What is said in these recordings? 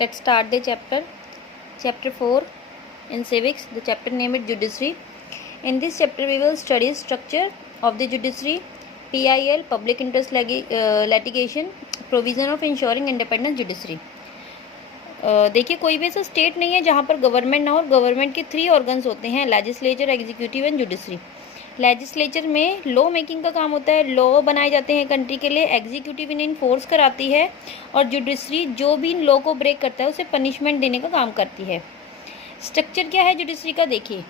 Let's start the chapter 4 in civics. The chapter name is judiciary. In this chapter we will study structure of the judiciary, PIL, public interest litigation, provision of ensuring independent judiciary. देखिए, कोई भी ऐसा state नहीं है जहाँ पर government ना हो। गवर्नमेंट के 3 ऑर्गन्स होते हैं, legislature, executive and judiciary. Legislature में लॉ मेकिंग का काम होता है, लॉ बनाए जाते हैं कंट्री के लिए। एग्जीक्यूटिव इन्हें इन्फोर्स कराती है और जुडिशरी जो भी इन लॉ को ब्रेक करता है उसे पनिशमेंट देने का काम करती है। स्ट्रक्चर क्या है जुडिशरी का? देखिए,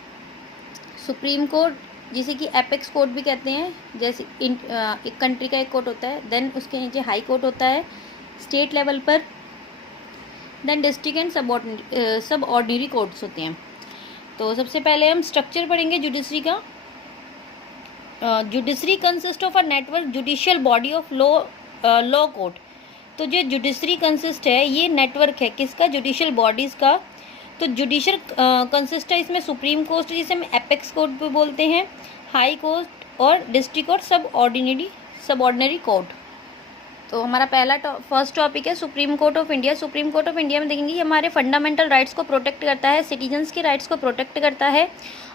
सुप्रीम कोर्ट, जिसे कि एपेक्स कोर्ट भी कहते हैं, जैसे एक कंट्री का एक कोर्ट होता है, देन उसके नीचे हाई कोर्ट होता है स्टेट लेवल पर, देन डिस्ट्रिक्ट एंड सब ऑर्डिनरी कोर्ट्स होते हैं। तो सबसे पहले हम स्ट्रक्चर पढ़ेंगे जुडिशरी का। Judiciary consist of a network judicial body of law court. तो जो जुडिशरी कंसिस्ट है, ये नेटवर्क है किसका? जुडिशियल बॉडीज़ का। तो जुडिशियल कंसिस्ट है इसमें सुप्रीम कोर्ट, जिसे हम एपेक्स कोर्ट भी बोलते हैं, हाई कोर्ट और डिस्ट्रिक्ट और सब ऑर्डिनरी कोर्ट। तो हमारा फर्स्ट टॉपिक है supreme court of India. Supreme court of India में देखेंगे ये हमारे फंडामेंटल राइट्स को प्रोटेक्ट करता है, सिटीजन्स के राइट्स को प्रोटेक्ट करता है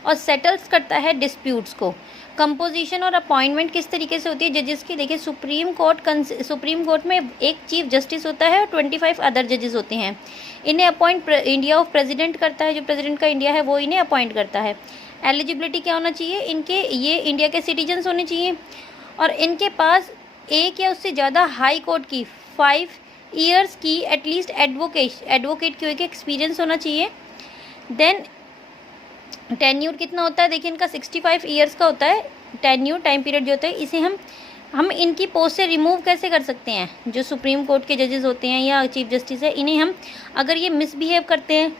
और सेटल्स करता है डिस्प्यूट्स को। कंपोजिशन और अपॉइंटमेंट किस तरीके से होती है जजेस की? देखिए, सुप्रीम कोर्ट में एक चीफ जस्टिस होता है और 25 अदर जजेस होते हैं। इन्हें अपॉइंट इंडिया ऑफ प्रेसिडेंट करता है, जो प्रेसिडेंट का इंडिया है वो इन्हें अपॉइंट करता है। एलिजिबिलिटी क्या होना चाहिए इनके? ये इंडिया के सिटीजन्स होने चाहिए और इनके पास एक या उससे ज़्यादा हाई कोर्ट की 5 ईयर्स की एटलीस्ट एडवोकेट की एक्सपीरियंस होना चाहिए। देन टेन्यूर कितना होता है? देखिए, इनका 65 ईयर्स का होता है टेन्यूर, टाइम पीरियड जो होता है। इसे हम इनकी पोस्ट से रिमूव कैसे कर सकते हैं? जो सुप्रीम कोर्ट के जजेस होते हैं या चीफ जस्टिस है, इन्हें हम अगर ये मिसबिहेव करते हैं,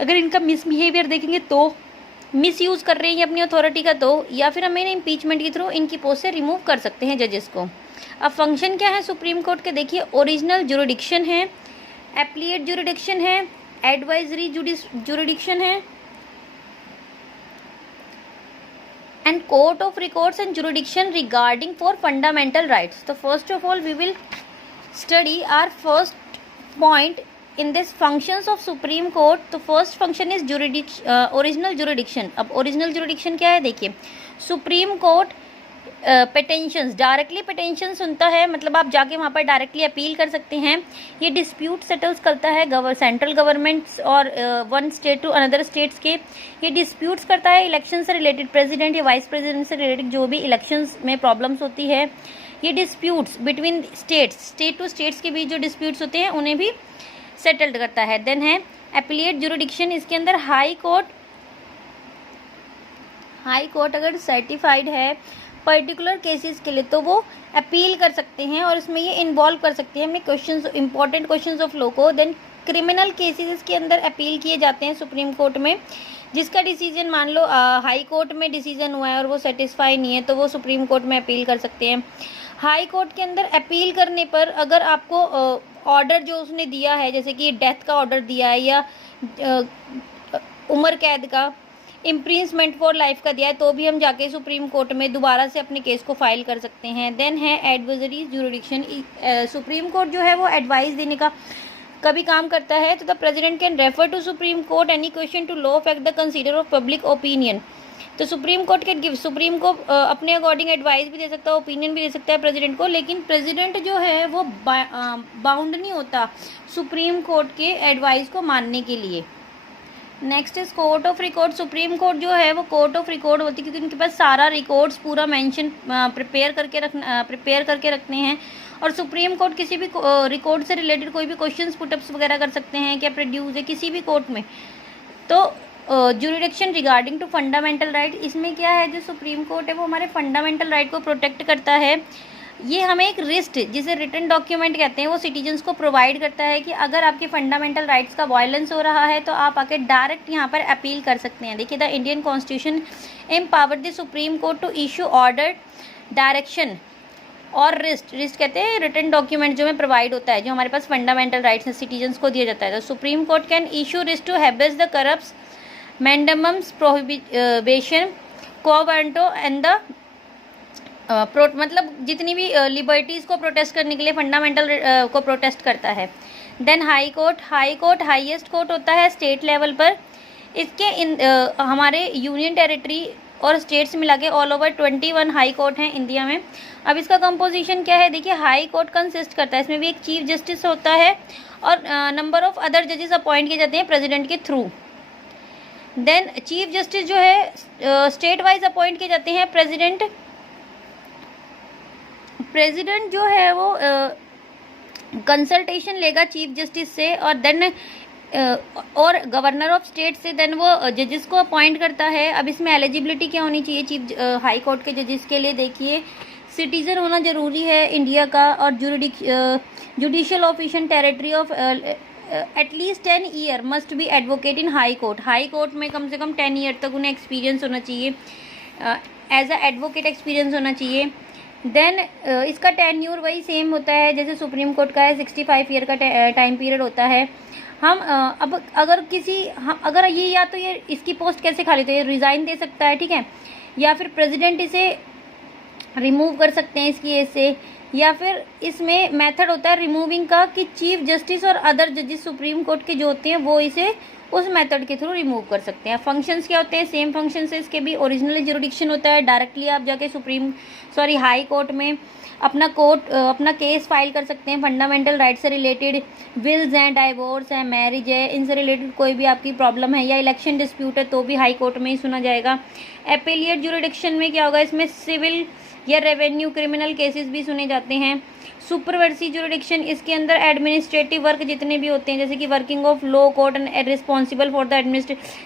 अगर इनका मिसबिहेवियर देखेंगे तो मिसयूज़ कर रहे हैं अपनी अथॉरिटी का, तो या फिर हम इन्हें इम्पीचमेंट के थ्रू इनकी पोस्ट से रिमूव कर सकते हैं जजेस को। अब फंक्शन क्या है सुप्रीम कोर्ट के? देखिए, ओरिजिनल जुरिडिक्शन है, एप्लीएट जुरिडिक्शन है, एडवाइजरी जुरिडिक्शन है and court of records and jurisdiction regarding for fundamental rights. So first of all we will study our first point in this functions of Supreme Court. तो first function is original jurisdiction. अब original jurisdiction क्या है? देखिए, supreme court पेटेंशंस, directly पेटेंशन सुनता है, मतलब आप जाके वहाँ पर डायरेक्टली अपील कर सकते हैं। ये डिस्प्यूट सेटल्स करता है सेंट्रल गवर्नमेंट्स और one state to another states के। ये डिस्प्यूट्स करता है इलेक्शन से रिलेटेड, प्रेसिडेंट या वाइस प्रेसिडेंट से रिलेटेड जो भी इलेक्शंस में प्रॉब्लम्स होती है। ये disputes between state to states के बीच जो डिस्प्यूट्स होते हैं उन्हें भी सेटल्ड करता है। देन है एप्लीएट जुरिडिक्शन, इसके अंदर हाई कोर्ट अगर सर्टिफाइड है पर्टिकुलर केसेस के लिए तो वो अपील कर सकते हैं और इसमें ये इन्वॉल्व कर सकते हैं अपने इंपॉर्टेंट क्वेश्चंस ऑफ लॉ को। देन क्रिमिनल केसेस के अंदर अपील किए जाते हैं सुप्रीम कोर्ट में, जिसका डिसीजन मान लो हाई कोर्ट में डिसीजन हुआ है और वो सेटिस्फाई नहीं है तो वो सुप्रीम कोर्ट में अपील कर सकते हैं। हाई कोर्ट के अंदर अपील करने पर अगर आपको ऑर्डर जो उसने दिया है, जैसे कि डेथ का ऑर्डर दिया है या उम्र कैद का, इम्प्रीजमेंट फॉर लाइफ का दिया है, तो भी हम जाके सुप्रीम कोर्ट में दोबारा से अपने केस को फाइल कर सकते हैं। देन है एडवाइजरी जुरिडिक्शन। सुप्रीम कोर्ट जो है वो एडवाइस देने का कभी काम करता है। तो the president can refer to supreme court any question to law affect the consider of public opinion. तो supreme court can give, supreme को अपने अकॉर्डिंग एडवाइस भी दे सकता है, ओपिनियन भी दे सकता है प्रेसिडेंट को, लेकिन प्रेसिडेंट जो है वो बाउंड नहीं होता सुप्रीम कोर्ट के एडवाइस को मानने के लिए। Next is court of record. Supreme court जो है वो कोर्ट ऑफ रिकॉर्ड होती है क्योंकि उनके पास सारा रिकॉर्ड्स पूरा मेंशन प्रिपेयर करके रखने हैं और सुप्रीम कोर्ट किसी भी रिकॉर्ड से रिलेटेड कोई भी क्वेश्चंस पुटअप्स वगैरह कर सकते हैं, क्या प्रोड्यूस है किसी भी कोर्ट में। तो jurisdiction regarding to fundamental right, इसमें क्या है, जो सुप्रीम कोर्ट है वो हमारे फंडामेंटल राइट को प्रोटेक्ट करता है। ये हमें एक रिस्ट, जिसे रिटन डॉक्यूमेंट कहते हैं, वो सिटीजन्स को प्रोवाइड करता है कि अगर आपके फंडामेंटल राइट्स का वायलेंस हो रहा है तो आप आके डायरेक्ट यहाँ पर अपील कर सकते हैं। देखिए, the Indian constitution empower the supreme court to issue order, direction और रिस्ट कहते हैं रिटन डॉक्यूमेंट जो हमें प्रोवाइड होता है, जो हमारे पास फंडामेंटल राइट्स हैं सिटीजन्स को दिया जाता है। तो supreme court can issue writ to habeas the corpus mandamus prohibition quo warranto and the मतलब जितनी भी लिबर्टीज़ को प्रोटेस्ट करने के लिए फंडामेंटल को प्रोटेस्ट करता है। Then high court highest court होता है स्टेट लेवल पर। इसके हमारे यूनियन टेरिटरी और स्टेट्स मिला के ऑल ओवर 21 हाई कोर्ट हैं इंडिया में। अब इसका कंपोजिशन क्या है, देखिए हाई कोर्ट कंसिस्ट करता है, इसमें भी एक चीफ जस्टिस होता है और नंबर ऑफ अदर जजेस अपॉइंट किए जाते हैं प्रेसिडेंट के थ्रू। देन चीफ जस्टिस जो है स्टेट वाइज अपॉइंट किए जाते हैं। प्रेसिडेंट जो है वो कंसल्टेशन लेगा चीफ जस्टिस से और देन और गवर्नर ऑफ स्टेट से देन वो जजेस को अपॉइंट करता है। अब इसमें एलिजिबिलिटी क्या होनी चाहिए चीफ हाई कोर्ट के जजेस के लिए, देखिए सिटीजन होना जरूरी है इंडिया का और judicial official territory of at least 10 year must be advocate in high court. High court में कम से कम 10 ईयर तक उन्हें एक्सपीरियंस होना चाहिए, एज अ एडवोकेट एक्सपीरियंस होना चाहिए। देन इसका टेन्यूर वही सेम होता है जैसे सुप्रीम कोर्ट का है, 65 ईयर का टाइम पीरियड होता है। हम अब अगर ये या तो ये इसकी पोस्ट कैसे खाली, तो ये रिज़ाइन दे सकता है, ठीक है, या फिर प्रेसिडेंट इसे रिमूव कर सकते हैं इसकी एज से, या फिर इसमें मेथड होता है रिमूविंग का कि चीफ जस्टिस और अदर जजेस सुप्रीम कोर्ट के जो होते हैं वो इसे उस मेथड के थ्रू रिमूव कर सकते हैं। फंक्शंस क्या होते हैं, सेम फंक्शंस है इसके भी। ओरिजिनली जुरिडिक्शन होता है, डायरेक्टली आप जाके हाई कोर्ट में अपना केस फाइल कर सकते हैं। फंडामेंटल राइट से रिलेटेड, विल्स हैं, डाइवोर्स है, मैरिज है, इनसे रिलेटेड कोई भी आपकी प्रॉब्लम है या इलेक्शन डिस्प्यूट है तो भी हाई कोर्ट में ही सुना जाएगा। एपेलिएट जुरिडिक्शन में क्या होगा, इसमें सिविल या रेवेन्यू क्रिमिनल केसेस भी सुने जाते हैं। सुपरवर्सी जुरिडिक्शन, इसके अंदर एडमिनिस्ट्रेटिव वर्क जितने भी होते हैं जैसे कि working of law court and responsible for the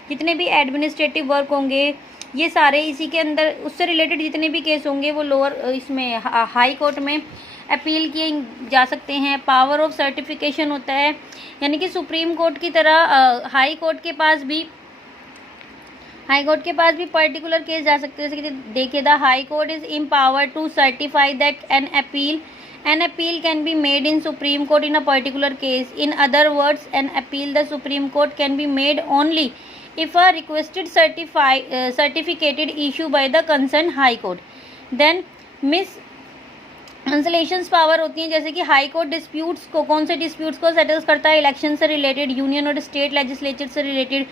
जितने भी एडमिनिस्ट्रेटिव वर्क होंगे ये सारे इसी के अंदर, उससे रिलेटेड जितने भी केस होंगे वो लोअर इसमें हाई कोर्ट में अपील किए जा सकते हैं। पावर ऑफ सर्टिफिकेशन होता है, यानी कि सुप्रीम कोर्ट की तरह हाई कोर्ट के पास भी पर्टिकुलर केस जा सकते हैं। जैसे कि देखिए the high court is empowered to certify that an appeal can be made in Supreme Court in a particular case. In other words, an appeal the Supreme Court can be made only if a requested certificated issue by the concerned High Court. Then कंसलेशंस power होती हैं जैसे कि high court disputes को, कौन से disputes को settles करता है, इलेक्शन से रिलेटेड, यूनियन और स्टेट लेजिस्लेचर से रिलेटेड।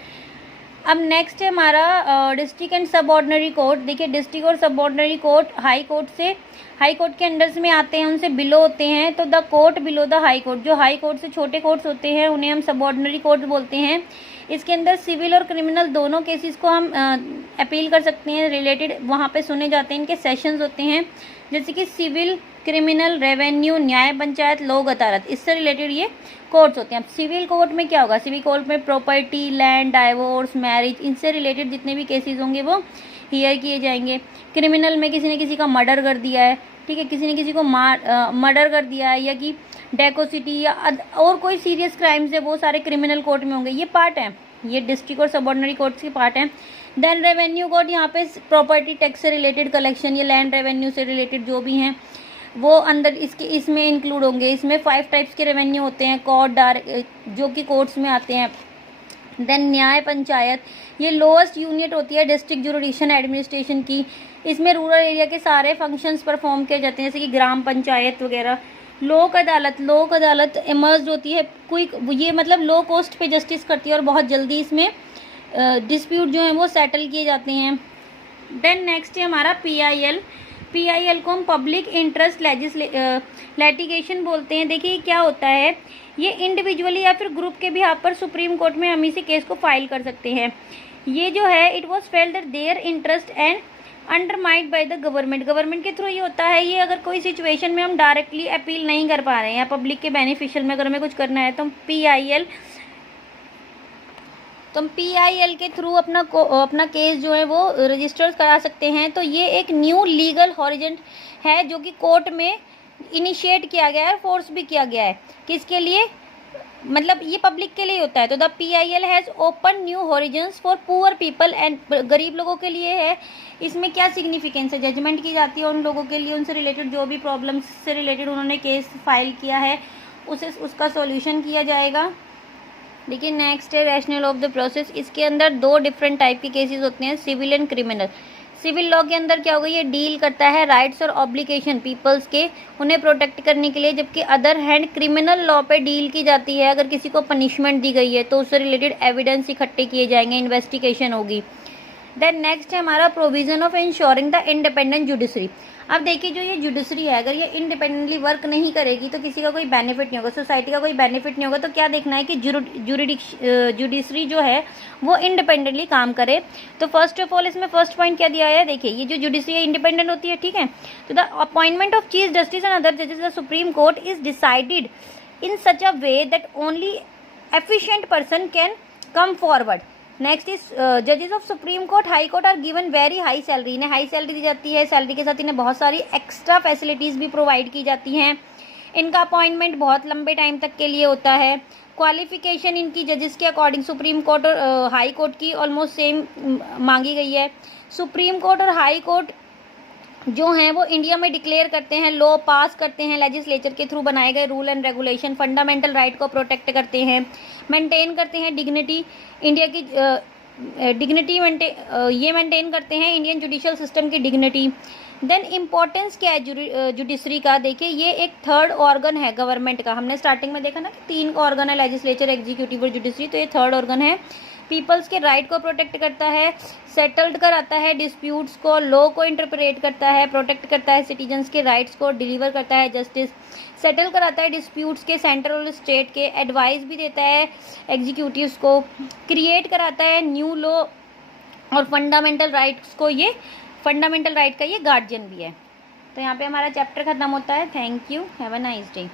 अब नेक्स्ट है हमारा डिस्ट्रिक्ट एंड सब ऑर्डिनरी कोर्ट। देखिए डिस्ट्रिक्ट और सब ऑर्डिनरी कोर्ट हाई कोर्ट के अंडर में आते हैं, उनसे बिलो होते हैं। तो the court below the high court, जो हाई कोर्ट से छोटे कोर्ट्स होते हैं उन्हें हम सब ऑर्डिनरी कोर्ट बोलते हैं। इसके अंदर सिविल और क्रिमिनल दोनों केसेस को हम अपील कर सकते हैं, रिलेटेड वहाँ पे सुने जाते हैं। इनके सेशंस होते हैं जैसे कि सिविल, क्रिमिनल, रेवेन्यू, न्याय पंचायत, लोक अदालत, इससे रिलेटेड ये कोर्ट्स होते हैं। अब सिविल कोर्ट में क्या होगा, सिविल कोर्ट में प्रॉपर्टी, लैंड, डाइवोर्स, मैरिज, इनसे रिलेटेड जितने भी केसेस होंगे वो हियर किए जाएंगे। क्रिमिनल में किसी ने किसी का मर्डर कर दिया है, ठीक है, किसी ने किसी को मर्डर कर दिया है, या कि डेकोसिटी या और कोई सीरियस क्राइम्स है, वो सारे क्रिमिनल कोर्ट में होंगे। ये पार्ट है, ये डिस्ट्रिक्ट और सब ऑर्डिनरी कोर्ट्स के पार्ट हैं। देन रेवेन्यू कोर्ट, यहाँ पे प्रॉपर्टी टैक्स से रिलेटेड कलेक्शन या लैंड रेवेन्यू से रिलेटेड जो भी हैं वो अंदर इसमें इंक्लूड होंगे। इसमें 5 टाइप्स के रेवेन्यू होते हैं, जो कि कोर्ट्स में आते हैं। देन न्याय पंचायत, ये लोएस्ट यूनिट होती है डिस्ट्रिक्ट जुरिडिक्शन एडमिनिस्ट्रेशन की। इसमें रूरल एरिया के सारे फंक्शंस परफॉर्म किए जाते हैं जैसे कि ग्राम पंचायत वगैरह। लोक अदालत इमर्ज होती है, क्विक, ये मतलब लो कॉस्ट पे जस्टिस करती है और बहुत जल्दी इसमें डिस्प्यूट जो हैं वो सेटल किए जाते हैं। देन नेक्स्ट है हमारा पीआईएल को हम पब्लिक इंटरेस्ट लिटिगेशन बोलते हैं। देखिए क्या होता है, ये इंडिविजुअली या फिर ग्रुप के बिहाफ पर सुप्रीम कोर्ट में हम इसी केस को फाइल कर सकते हैं। ये जो है it was failed that their interest and undermined by the government के थ्रू ये होता है। ये अगर कोई सिचुएशन में हम डायरेक्टली अपील नहीं कर पा रहे हैं या पब्लिक के बेनिफिशियल में अगर हमें कुछ करना है तो हम पीआईएल के थ्रू अपना केस जो है वो रजिस्टर करा सकते हैं। तो ये एक न्यू लीगल हॉरिजेंट है जो कि कोर्ट में इनिशिएट किया गया है, फोर्स भी किया गया है। किसके लिए, मतलब ये पब्लिक के लिए होता है। तो the PIL has open new horizons for poor people and, गरीब लोगों के लिए है। इसमें क्या सिग्निफिकेंस है, जजमेंट की जाती है उन लोगों के लिए, उनसे रिलेटेड जो भी प्रॉब्लम्स से रिलेटेड उन्होंने केस फाइल किया है उसका सॉल्यूशन किया जाएगा। देखिए नेक्स्ट है रैशनल ऑफ द प्रोसेस। इसके अंदर 2 डिफरेंट टाइप के केसेस होते हैं, civil and criminal. Civil law के अंदर क्या होगा, ये डील करता है राइट्स और ऑब्लिगेशन पीपल्स के, उन्हें प्रोटेक्ट करने के लिए, जबकि अदर हैंड क्रिमिनल लॉ पे डील की जाती है। अगर किसी को पनिशमेंट दी गई है तो उससे रिलेटेड एविडेंस इकट्ठे किए जाएंगे, इन्वेस्टिगेशन होगी। देन नेक्स्ट है हमारा provision of ensuring the independent judiciary. अब देखिए जो ये जुडिशरी है, अगर ये इंडिपेंडेंटली वर्क नहीं करेगी तो किसी का कोई बेनिफिट नहीं होगा, सोसाइटी का कोई बेनिफिट नहीं होगा। तो क्या देखना है कि जुडिशरी जो है वो इंडिपेंडेंटली काम करे। तो फर्स्ट ऑफ ऑल इसमें फर्स्ट पॉइंट क्या दिया है, देखिए ये जो जुडिशरी है इंडिपेंडेंट होती है, ठीक है। तो the appointment of chief justice and other जजेस the supreme court is decided in such a way that only efficient person can come forward. Next is जजेस of supreme court high court are given very high salary, इन्हें high salary दी जाती है, salary के साथ इन्हें बहुत सारी एक्स्ट्रा फैसिलिटीज़ भी प्रोवाइड की जाती हैं। इनका अपॉइंटमेंट बहुत लंबे टाइम तक के लिए होता है। क्वालिफिकेशन इनकी जजेस के अकॉर्डिंग सुप्रीम कोर्ट और हाई कोर्ट की ऑलमोस्ट सेम मांगी गई है। सुप्रीम कोर्ट और हाई कोर्ट जो हैं वो इंडिया में डिक्लेयर करते हैं, लॉ पास करते हैं, लेजिस्लेचर के थ्रू बनाए गए rule and regulation, fundamental right को प्रोटेक्ट करते हैं, मेंटेन करते हैं डिग्निटी, इंडिया की डिग्निटी ये मेंटेन करते हैं इंडियन जुडिशियल सिस्टम की डिग्निटी। देन इम्पोर्टेंस क्या है जुडिशरी का, देखिए ये एक थर्ड ऑर्गन है गवर्नमेंट का। हमने स्टार्टिंग में देखा ना कि 3 ऑर्गन है, लेजिस्लेचर, एग्जीक्यूटिव और जुडिशरी, तो ये थर्ड ऑर्गन है। पीपल्स के राइट को प्रोटेक्ट करता है, सेटल्ड कराता है डिस्प्यूट्स को, लॉ को इंटरप्रेट करता है, प्रोटेक्ट करता है सिटीजन्स के राइट्स को, डिलीवर करता है जस्टिस, सेटल कराता है डिस्प्यूट्स के सेंट्रल और स्टेट के, एडवाइस भी देता है एग्जीक्यूटिव्स को, क्रिएट कराता है न्यू लॉ और फंडामेंटल राइट्स को, ये फंडामेंटल राइट का ये गार्जियन भी है। तो यहाँ पे हमारा चैप्टर खत्म होता है। Thank you, have a nice day.